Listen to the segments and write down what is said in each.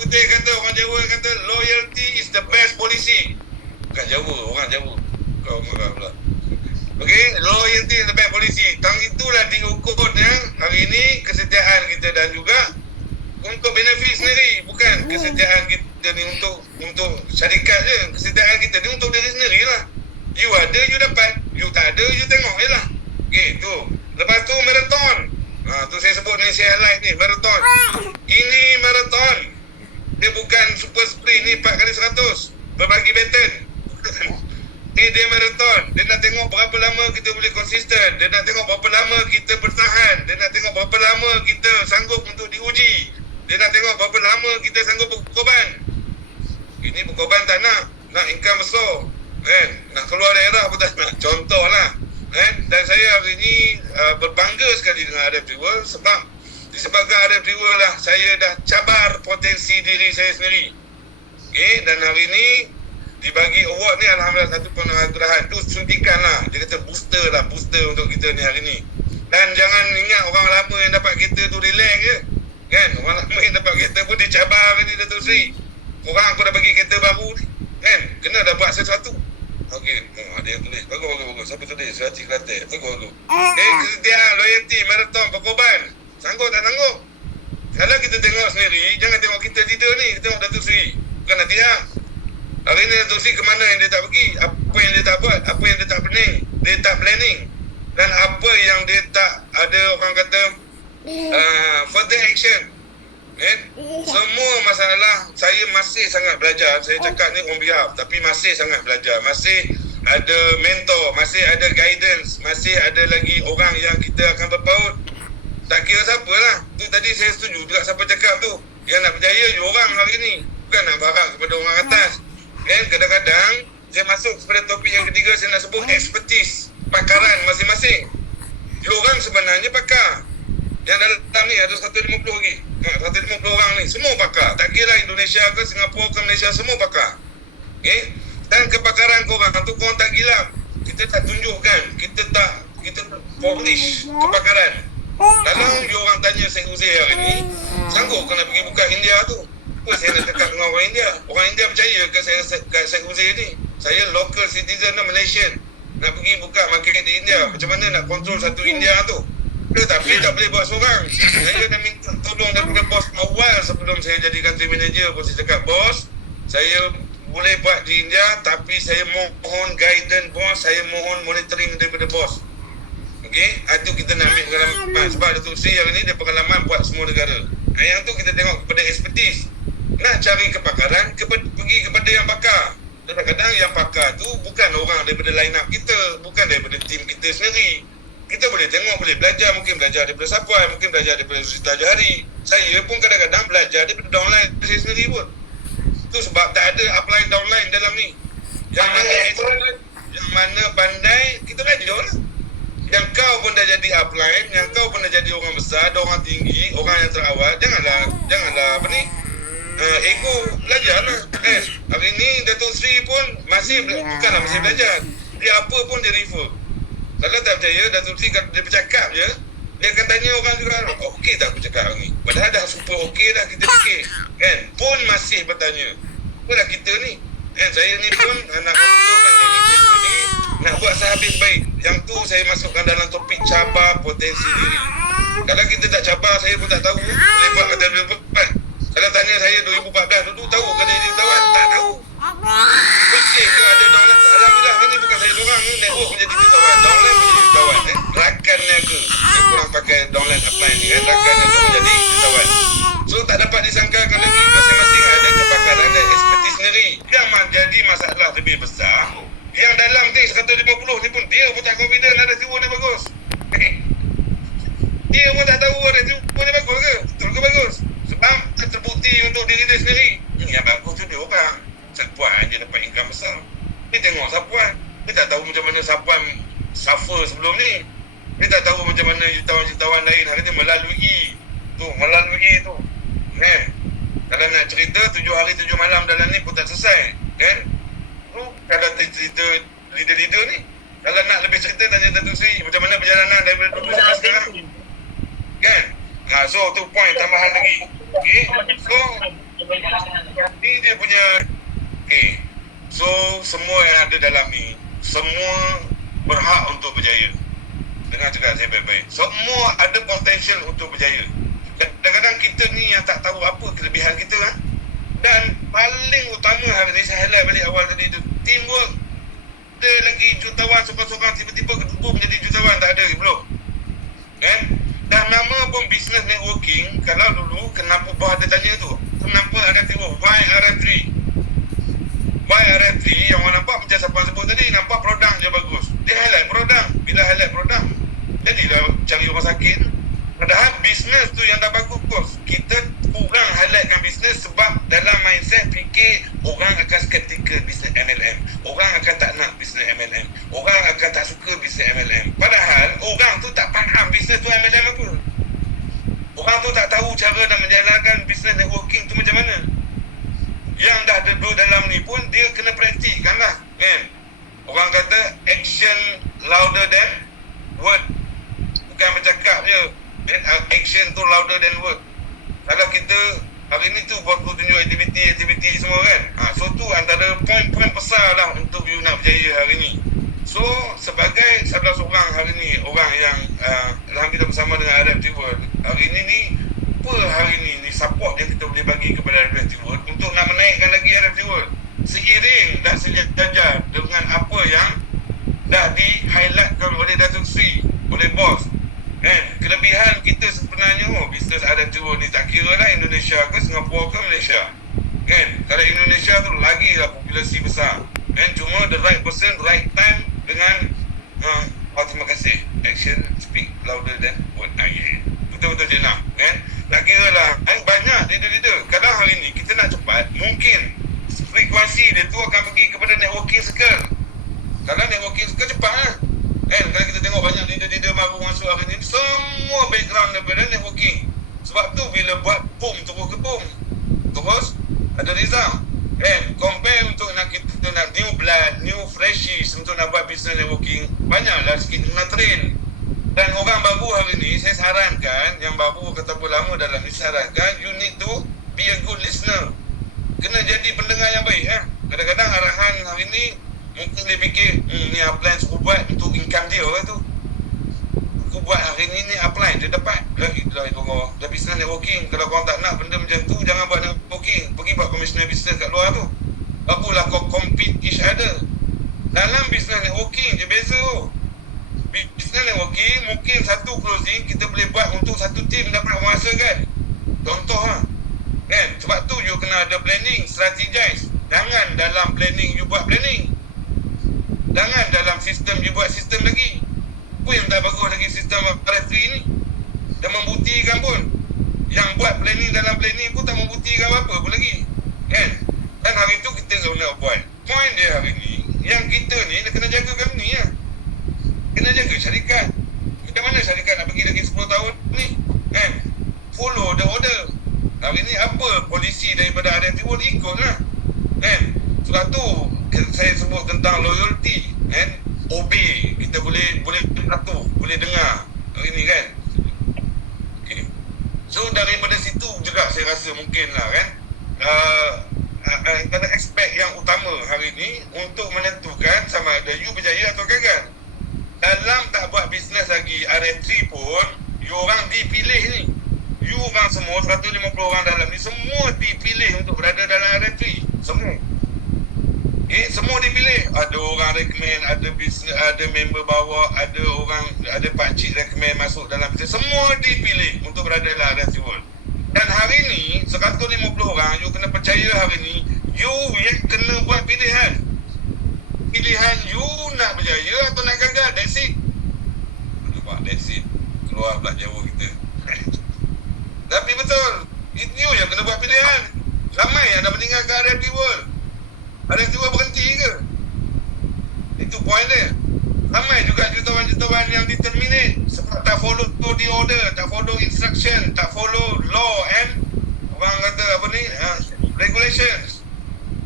putih kata, orang Jawa kata loyalty is the best policy. Bukan Jawa, orang Jawa. Kau marah pula. Okey, loyalty is the best policy. Tang itulah diukurnya hari ini kesetiaan kita dan juga untuk benefit sendiri, bukan kesetiaan kita ni untuk syarikat je. Kesetiaan kita ni untuk diri sendirilah. You ada, you dapat. You tak ada, you tengok je lah. Okey, tu. Lepas tu marathon. Tu saya sebut ni, saya highlight ni, marathon. Ini marathon. Dia bukan super sprint ni 4x100. Berbagi baton. Dia marathon. Dia nak tengok berapa lama kita boleh konsisten. Dia nak tengok berapa lama kita bertahan. Dia nak tengok berapa lama kita sanggup untuk diuji. Dia nak tengok berapa lama kita sanggup berkorban. Ini berkorban tak nak income besar. Nak keluar daerah pun tak nak. Contohlah. Dan saya hari ini berbangga sekali dengan RF Fuel sebab disebabkan RF Fuel lah saya dah cabar potensi diri saya sendiri. Dan hari ini dibagi award ni alhamdulillah satu penghargaan tu suntikan lah. Dia kata booster untuk kita ni hari ni. Dan jangan ingat orang lama yang dapat kereta tu relax je. Kan, orang lama yang dapat kereta pun dicabar ni Datuk Seri. Korang aku dah bagi kereta baru ni. Kan, kena dah buat sesuatu. Okey, ada yang tulis. Bagus. Siapa tulis? Suhaci Kelantan. Bagus. Kesetiaan, loyalty, marathon, berkorban. Sanggup tak sanggup? Kalau kita tengok sendiri, jangan tengok kita leader ni. Kita tengok Datuk Seri. Bukan Natihah. Hari ni Datuk Seri ke mana yang dia tak pergi? Apa yang dia tak buat? Apa yang dia tak planning? Dan apa yang dia tak ada orang kata further action. Semua masalah saya masih sangat belajar. Saya cakap ni on behalf, tapi masih sangat belajar. Masih ada mentor, masih ada guidance, masih ada lagi orang yang kita akan berpaut. Tak kira siapa lah. Tu tadi saya setuju juga siapa cakap tu. Yang nak berjaya je orang hari ni, bukan nak berharap kepada orang atas. Kadang-kadang saya masuk kepada topik yang ketiga, saya nak sebut expertise, pakaran masing-masing. Diorang sebenarnya pakar. Yang dalam ni ada 150 lagi. 150 orang ni semua pakar. Tak kira Indonesia ke Singapura ke Malaysia, semua pakar. Dan kepakaran korang tu korang tak gilap. Kita tak tunjukkan. Kita polish kepakaran. Kalau diorang tanya Syed Huzair hari ni, sanggup kau nak pergi buka India tu? Apa saya nak cakap dengan orang India? Orang India percaya ke saya, kat Syed Huzair ni? Saya local citizen Malaysian. Nak pergi buka market di India. Macam mana nak kontrol satu India tu? Tapi tak boleh buat seorang. Saya dah minta tolong daripada bos awal sebelum saya jadi country manager pun. Saya cakap, bos, saya boleh buat di India, tapi saya mohon guidance bos, saya mohon monitoring daripada bos. Itu kita nak ambil pengalaman. Sebab Datuk Seri yang ni dia pengalaman buat semua negara. Yang tu kita tengok kepada expertise. Nak cari kepakaran, pergi kepada yang pakar. Kadang-kadang yang pakar tu bukan orang daripada line up kita, bukan daripada tim kita sendiri. Kita boleh tengok, boleh belajar. Mungkin belajar daripada Sapuan, mungkin belajar daripada Zita Johari. Saya pun kadang-kadang belajar daripada downline saya sendiri pun. Itu sebab tak ada upline downline dalam ni. Yang mana expert, yang mana pandai, kita belajar lah. Yang kau pun dah jadi upline, yang kau pun dah jadi orang besar, orang tinggi, orang yang terawal, janganlah apa ni, ego, belajarlah. Hari ni Datuk Seri pun bukanlah masih belajar. Dia apa pun dia refer. Kalau tak percaya, Datuk Seri kalau dia bercakap je, dia akan tanya orang juga, okey tak aku cakap ni? Padahal dah super okey dah kita fikir. Pun masih bertanya. Apalah kita ni? Saya ni pun nak betulkan diri saya sendiri, nak buat sehabis baik. Yang tu saya masukkan dalam topik cabar potensi diri. Kalau kita tak cabar, saya pun tak tahu boleh buat kata 2014. Kalau tanya saya 2014 dulu, tahu kata jadi tawan? Tak tahu. Betul ke ada downline? Alhamdulillah, ini bukan saya seorang ni, network menjadi jutawan. Downline menjadi jutawan. Rakan niaga. Saya kurang pakai downline upline ni kan. Rakan niaga menjadi jutawan. So tak dapat disangkakan lagi, masing-masing ada kepakaran dan expertise sendiri. Yang menjadi masalah lebih besar, yang dalam ni 150 ni pun dia pun tak confident ada siwa ni bagus. Dia pun tak tahu ada siwa ni bagus ke? Betul ke bagus? Sebab terbukti untuk diri dia sendiri. Yang bagus tu dia orang. Sapuan je dapat income besar. Dia tengok Sapuan. Dia tak tahu macam mana Sapuan suffer sebelum ni. Dia tak tahu macam mana jutawan-jutawan lain hari ni melalui tu. Kalau nak cerita 7 hari 7 malam dalam ni pun tak selesai. Tu kalau cerita leader-leader ni. Kalau nak lebih cerita tanya Datuk Seri macam mana perjalanan daripada 2019 sekarang. So tu point tambahan lagi. So Ni dia punya so semua yang ada dalam ni semua berhak untuk berjaya. Dengar cakap saya baik-baik. Semua ada potensial untuk berjaya. Kadang-kadang kita ni yang tak tahu apa kelebihan kita kan. Dan paling utama hari ni saya highlight balik awal tadi tu, teamwork. Ada lagi jutawan seorang-seorang tiba-tiba boom jadi jutawan, tak ada belum. Kan? Dan nama pun business networking. Kalau dulu kenapa bos ada tanya tu, kenapa ada tiba why RF3? Why RF3 yang orang nampak macam siapa sebut tadi, nampak produk je bagus. Dia highlight produk. Bila highlight produk, jadilah cari rumah sakit. Padahal bisnes tu yang dah bagus. Kita kurang highlightkan bisnes sebab dalam mindset fikir orang akan skeptikal bisnes MLM. Orang akan tak nak bisnes MLM. Orang akan tak suka bisnes MLM. Padahal orang tu tak faham bisnes tu MLM apa. Orang tu tak tahu cara nak menjalankan bisnes networking tu macam mana. Yang dah ada duduk dalam ni pun dia kena praktikkan lah, kan? Orang kata action louder than word. Bukan bercakap je, action tu louder than word. Kalau kita hari ni tu buat tunjuk aktiviti semua kan, so tu antara poin-poin besar lah untuk you nak berjaya hari ni. So sebagai salah seorang hari ni, orang yang Alhamdulillah bersama dengan RFT World hari ni apa hari ni support yang kita boleh bagi kepada RFT World untuk nak menaikkan lagi RFT World seiring dan sejajar dengan apa yang dah di-highlightkan oleh Datuk Sri, oleh bos. Kan? Kelebihan kita sebenarnya bisnes RFT World ni tak kira lah Indonesia ke Singapura ke Malaysia. Kan? Kalau Indonesia tu lagi lah populasi besar. Kan? Cuma the right person, right time dengan terima kasih. Action speak louder than word. Yeah. Betul-betul je nak. Kan? Tak kira lah. Banyak leader-leader. Kadang hari ni kita nak cepat, mungkin frekuensi dia tu akan pergi kepada networking circle. Kalau networking circle cepat lah. Kan? Kalau kita tengok banyak leader-leader baru masuk hari ni, semua background daripada networking. Sebab tu bila buat boom, terus ke boom, terus ada result. Kan? Compare untuk nak kita nak new blood, new freshies untuk nak buat business networking, banyaklah sikit kena train. Dan orang baru hari ni, saya sarankan, yang baru ataupun lama dalam ni, sarankan you need to be a good listener. Kena jadi pendengar yang baik. Kadang-kadang arahan hari ni mungkin dia fikir ni apply aku buat untuk income dia orang tu. Aku buat hari ni apply, dia dapat. Dah business networking. Kalau korang tak nak benda macam tu, jangan buat networking. Pergi buat commissioner business kat luar tu. Barulah kau compete each other. Dalam business networking je beza tu. Business networking mungkin satu closing kita boleh buat untuk satu team dapat menghasilkan. Contoh lah. Kan? Sebab tu you kena ada planning, strategize. Jangan dalam planning you buat planning. Jangan dalam sistem you buat sistem lagi. Apa yang tak bagus lagi sistem RF3 ni? Dah membuktikan pun. Yang buat planning dalam planning pun tak membuktikan apa-apa pun lagi. Kan? Dan hari tu kita guna buat. Point dia hari ni, yang kita ni kena jaga company lah. Kena jaga syarikat. Macam mana syarikat nak pergi lagi 10 tahun ni? Kan? Follow the order. Hari ni apa polisi daripada RFT World ikut lah. Kan? Sebab tu saya sebut tentang loyalty. Kan? Obey. Kita boleh patuh, boleh dengar. Hari ni kan? Okay. So daripada situ juga saya rasa mungkin lah kan, antara aspek yang utama hari ni untuk menentukan sama ada you berjaya atau gagal. Dalam tak buat bisnes lagi RF3 pun, you orang dipilih ni. You orang semua 150 orang dalam ni semua dipilih untuk berada dalam RF3. Semua. Semua dipilih. Ada orang recommend, ada bisnes, ada member bawa, ada orang, ada pakcik recommend masuk dalam bisnes. Semua dipilih untuk berada dalam RF3 World. Dan hari ni 150 orang, you kena percaya hari ni you yang kena buat pilihan. Pilihan you nak berjaya atau nak gagal. That's it. Nampak, that's it. Keluar pula Jawa kita. Tapi betul, you yang kena buat pilihan. Ramai yang dah meninggalkan RFT World. RFT World berhenti ke? Itu point dia. Ramai juga jutawan-jutawan yang diterminate sebab tak follow the order, tak follow instruction, tak follow law and orang kata apa ni, regulations.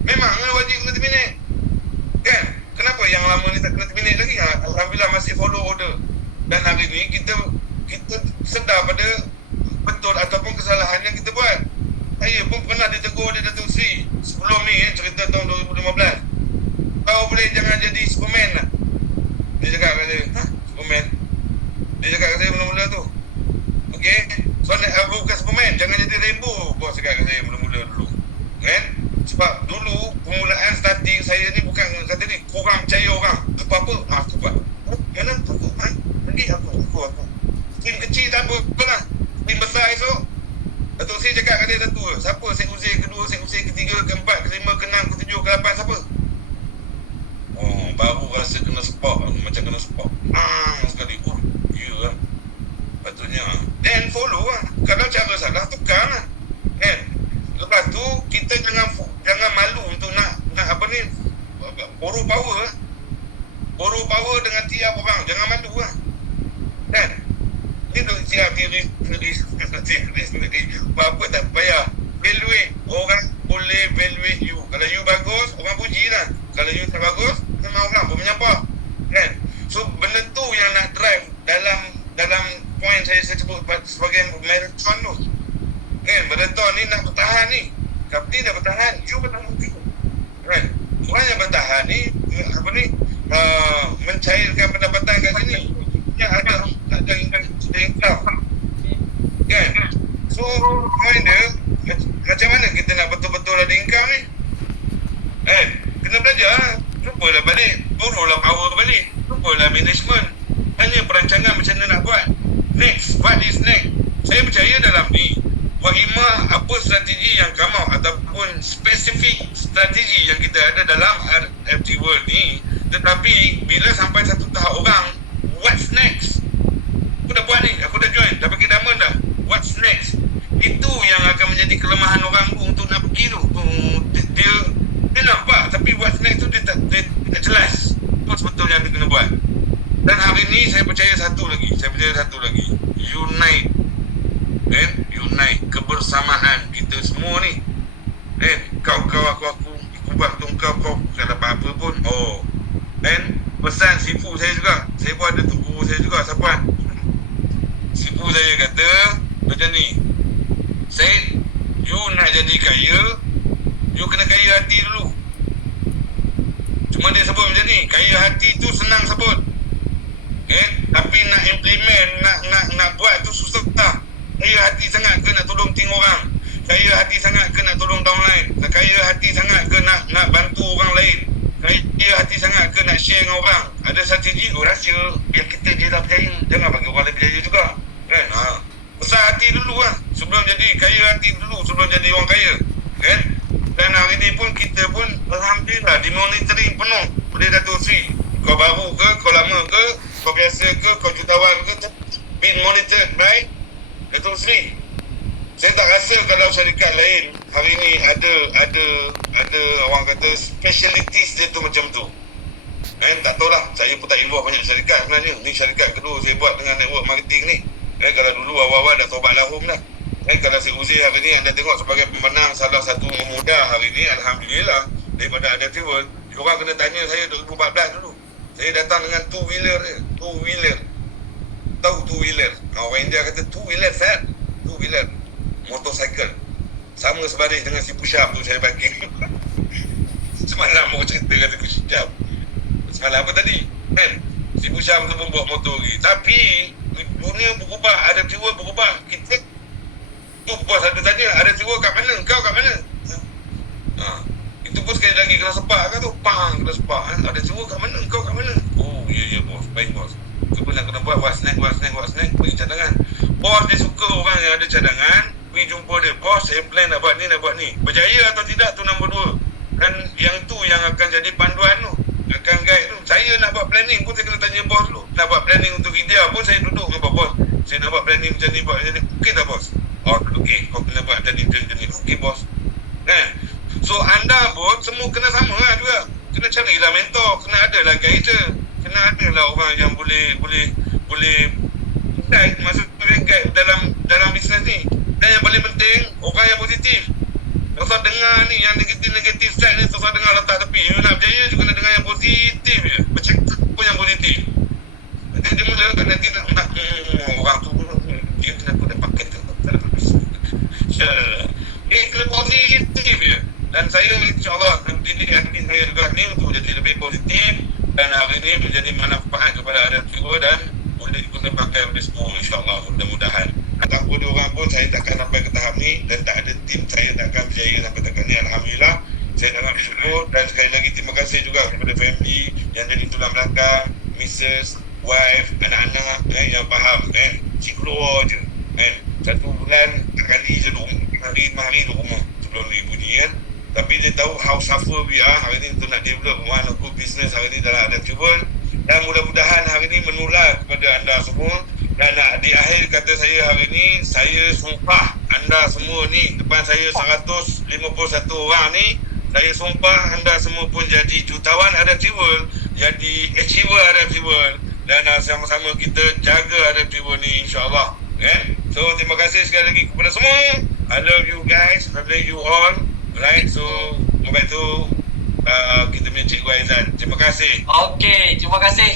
Memang wajib kena terminate. Kan? Kenapa yang lama ni tak kena terminate lagi? Alhamdulillah masih follow order. Dan hari ni kita sedar pada betul ataupun kesalahan yang kita buat. Saya pun pernah ditegur dia Datuk Seri sebelum ni cerita tahun 2015. Kau boleh jangan jadi Superman lah. Dia cakap kat saya, Superman? Dia cakap kat saya mula-mula tu. Okey, so aku bukan Superman, jangan jadi Rainbow. Bos cakap kat saya mula-mula dulu. Kan? Sebab dulu permulaan starting saya ni bukan kata ni kurang percaya orang. Apa-apa, aku buat. Mana? Aku. Lagi aku. Tim kecil tak apa lah. Tim besar esok. Datuk Seri cakap kat saya satu. Siapa Syed Uzair kedua, Syed Uzair ketiga, keempat, kelima, keenam, ketujuh, ke-8, siapa? Oh, baru rasa kena sepak. Macam kena sepak. Sekali. Ya lah. Patutnya. Then follow lah. Kalau cara salah, tukar lah. Kan? Lepas tu, kita jangan malu untuk nak apa ni, borrow power lah. Borrow power dengan tiap orang. Jangan malu lah. Kan? Ni tu siap diri sendiri. Apa-apa tak payah. Evaluate. Orang boleh evaluate you. Kalau you bagus, orang puji lah. Kalau you tak bagus, memang orang pun menyampah. Kan? So, benda tu yang nak drive dalam point saya sebut sebagai marathon tu. Kan? Marathon ni nak bertahan ni. Company nak bertahan. You bertahan mungkin. Kan? Orang yang bertahan ni, apa ni, mencairkan pendapatan kat sini. Yang ada income. Kan? So, point dia, macam mana kita nak betul-betul ada income ni? Kena belajar. Lupalah balik. Borrowlah power balik. Lupalah management. Hanya perancangan macam mana nak buat. Next. What is next? Saya percaya dalam ni. Wahimah apa strategi yang come out ataupun spesifik strategi yang kita ada dalam RFT World ni. Tetapi bila sampai satu tahap orang, what's next? Aku dah buat ni. Aku dah join. Dah pakai diamond dah. What's next? Itu yang akan menjadi kelemahan orang tu untuk nak pergi tu. Dia nampak tapi what's next tu dia tak jelas. Itu sebetulnya yang dia kena buat. Dan hari ni saya percaya satu lagi. Unite. Kan? Unite. Kebersamaan kita semua ni. Kan? Kau aku buat untuk kau bukan dapat apa pun. Dan pesan sifu saya juga. Saya pun ada tu guru saya juga, Sapuan. Sifu saya kata macam ni. Syed, you nak jadi kaya, you kena kaya hati dulu. Cuma dia sebut macam ni, kaya hati tu senang sebut. Okay? Tapi nak implement, nak buat tu susah. Kaya hati sangat ke nak tolong ting orang? Kaya hati sangat ke nak tolong downline? Kaya hati sangat ke nak bantu orang lain? Kaya hati sangat ke nak share dengan orang? Ada strategi, rahsia biar kita je dah berjaya. Jangan bagi orang lain berjaya juga. Kan? Besar hati dulu lah. Sebelum jadi kaya hati dulu, sebelum jadi orang kaya. Kan? Dan hari ni pun kita pun alhamdulillah dimonitoring penuh oleh Datuk Seri. Kau baru ke, kau lama ke, kau biasa ke, kau jutawan ke, been monitored by Datuk Seri. Saya tak rasa kalau syarikat lain hari ni ada orang kata specialities dia tu macam tu. Tak tahulah, saya pun tak involve banyak syarikat sebenarnya. Ni syarikat kedua saya buat dengan network marketing ni. Kalau dulu awal-awal dah tobat lahum dah. Kalau Syed Uzair hari ni anda tengok sebagai pemenang salah satu memuda hari ni, alhamdulillah daripada ada World. Diorang kena tanya saya 2014 dulu. Saya datang dengan two-wheeler. Tahu two-wheeler? Orang India kata two-wheeler fat. Two-wheeler motorcycle. Sama sebaris dengan si Pusham tu saya bagi. Semalam aku cerita kata Pusham. Semalam apa tadi? Si Pusham tu pun buat motor lagi. Tapi dunia berubah, ada World berubah. Kita tu bos ada tanya, ada World kat mana? Kau kat mana? Itu pun sekali lagi kena sepak kan tu. Kena sepak. Ada World kat mana? Kau kat mana? Oh, ya bos. Baik bos. Kita pun nak kena buat what's next. Bagi cadangan. Bos dia suka orang yang ada cadangan. Pergi jumpa dia. Bos, saya plan nak buat ni. Berjaya atau tidak tu nombor 2. Dan yang tu yang akan jadi panduan tu. Akan guide tu. Saya nak buat planning pun saya kena tanya bos dulu. Nak buat planning untuk India pun saya duduk dengan bos. Saya nak buat planning macam ni, buat macam ni. Okey tak bos? Okey. Kau kena buat macam ni. Okey bos. So anda pun semua kena sama lah juga. Kena carilah mentor. Kena adalah guider. Kena adalah orang yang boleh guide. Maksudnya guide dalam bisnes ni. Dan yang paling penting, orang yang positif. Tak usah dengar ni yang negatif side ni, tak usah dengar letak tepi. You nak berjaya juga nak dengar yang positif je. Bercakap pun yang positif. Nanti dia mula nanti nak orang tu dia kenapa dah pakai tu. Kena positif je. Dan saya insyaAllah mendidik hati saya juga ni untuk jadi lebih positif, dan hari ini menjadi manfaat kepada adat jiwa dan boleh guna pakai oleh semua, insyaAllah, mudah-mudahan. Ataupun orang pun saya takkan sampai ke tahap ni, dan tak ada tim saya takkan berjaya sampai tahap ni. Alhamdulillah, saya sangat bersyukur. Dan sekali lagi terima kasih juga kepada family yang jadi tulang belakang, Mrs, wife, anak-anak yang faham, si keluar je, 1 bulan kali je 5 hari di rumah sebelum ni bunyi kan. Tapi dia tahu how suffer we are hari ni untuk nak develop one good business hari ni dalam adat cubul. Dan mudah-mudahan hari ni menular kepada anda semua. Dan di akhir kata saya hari ni, saya sumpah anda semua ni, depan saya 151 orang ni, saya sumpah anda semua pun jadi jutawan adat cubul, jadi achiever adat cubul, dan sama-sama kita jaga adat cubul ni, insyaAllah. So terima kasih sekali lagi kepada semua. I love you guys, I love you all. Right, so go back to kita punya Cikgu Aizan. Terima kasih. Okay, terima kasih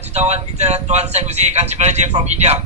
jutawan kita Tuan Sanusi, Country Manager from India.